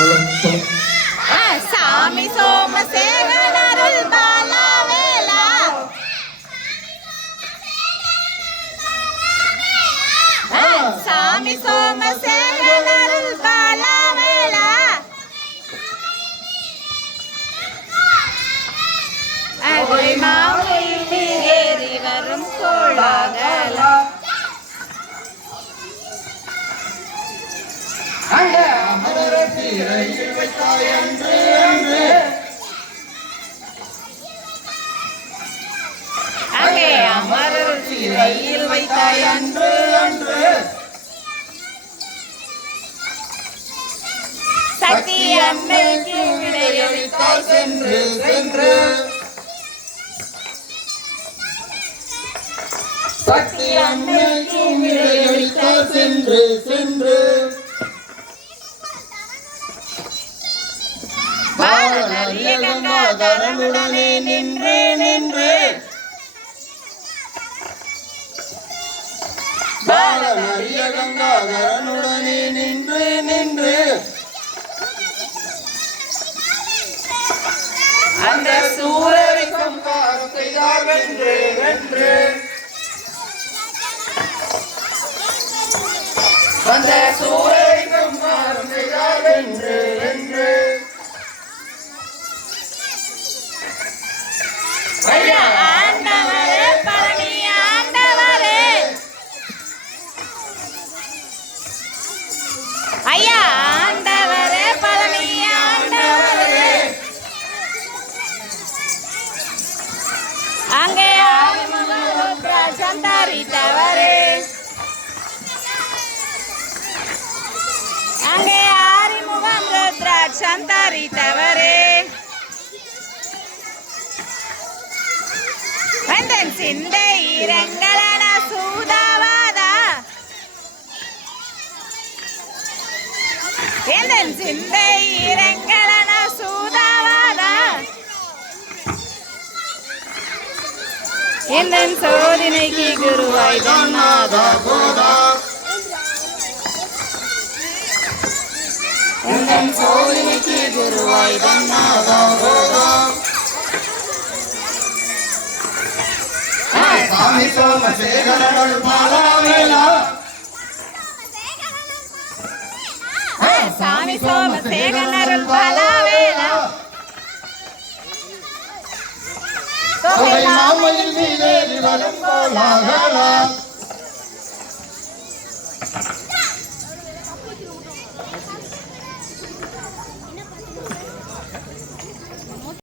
ஆ, சாமி சோமசேகர் அருள் பாலாவேலா ஆ, சாமி சோமசேகர் அருள் பாலாவேலா அதை மாவையில் அங்கே சீரையில் வைத்தாய் அன்று அன்று அங்கே அமரர் சிறையில் வைத்தாய் அன்று அன்று. சக்தி அன்னைக்கு விடையளித்தாய் சென்று சென்று. சக்தி அன்னைக்கு விடையளித்தாய் சென்று சென்று. பாலனறிய கங்காதரனுடனே நின்று நின்று. அந்த சூரரை சம்காரம் வென்று வென்று. அந்த சூரரை சம்காரம் செய்தார் வென்று வென்று. ஐயா ஆண்டவரே பழனி ஆண்டவரே. அங்கே ஆதிமுகம் அங்கே ஆரிமுகம் ருத்ராட்சம் தரித்தவரே வந்தன் சிந்தை இரங்கலா சூதாவாதா எந்தன் சிந்தை இரங்களன சூதாவாதா? எந்தன் சோதனைக்கு குருவாய் தன்னாதா? போதா எந்தன் சோதனைக்கு குருவாய் தன்னாதா? போதா சாமி சோமசேகரனுள் பாலாவேலா స్వామి సోమశేఖరరుల్ బలవేల தொகை மாமையில்